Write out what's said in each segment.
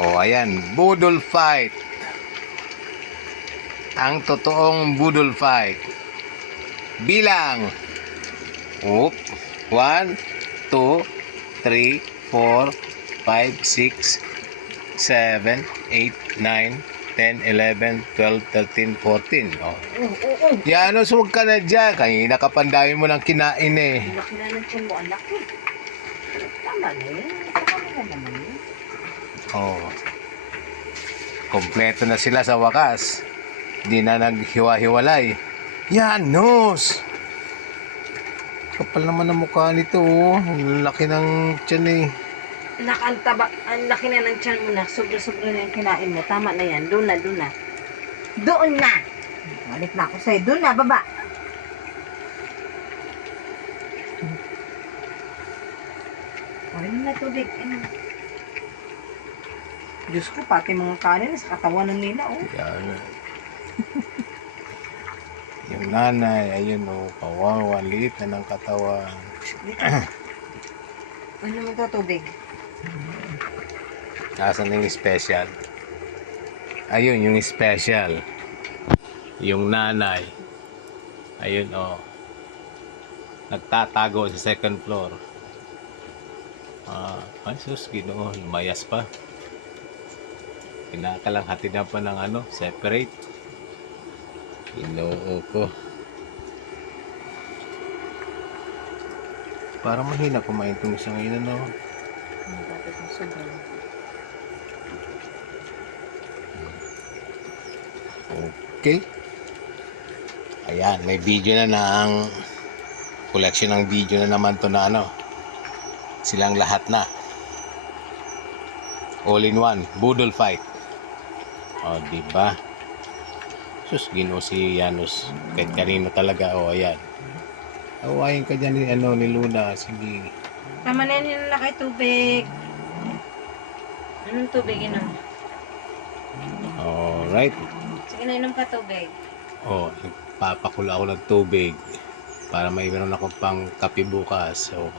O, ayan. Budol fight. Ang totoong budol fight. Bilang. Oop. 1, 2, 3, 4, 5, 6, 7, 8, 9, 10, 11, 12, 13, 14. Oh. Yan, ano, sumag ka na dyan. Kanina ka pandami mo ng kinain eh. Laki na ng tiyan mo, anak ko. Tama na yun. Tama na naman yun. Oh. Kompleto na sila sa wakas. Hindi na naghiwa-hiwalay. Yan, nos! Kapal naman ang mukha nito, oh. Ang laki ng tiyan eh. Anak, ang laki na ng tiyan mo na. Sobra-sobra na yung kinain mo. Tama na yan. Doon na, doon na. Doon na! Balik na ako sa'yo. Doon na, baba. Marin na tubig. Diyos ko, pati mga kanin sa katawanan nila, oh. Yan. Yung nanay, ayun, oh. Kawawa, liit na ng katawan. Ano naman to, tubig? Nasaan yung special? Ayun, yung special. Yung nanay. Ayun, oh. Nagtatago sa second floor. Ay, sus, Ginoo, lumayas pa. Kinakalanghati na pa ng ano, separate. Ginoo ko. Parang mahina kumain itong isang ina, no? Ang dapat ng sobrang. Okay. Ayan, may video na ng collection ng video na naman to na ano. Silang lahat na. All in one, budol fight. O, diba? Sus, Ginoo si Janus. Kahit kanino talaga, o, ayan. Awayin ka dyan ni, ano, ni Luna. Sige. Tama na yun na kay tubig. Anong tubig inom? Alright. Sige na, inom ka tubig. O, papakula ako ng tubig para may meron ako pang kape bukas. So,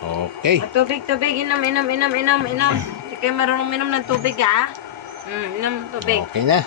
okay. Tubig, inom. Sige, marunong minom ng tubig, ha? Inom tubig. Okay na.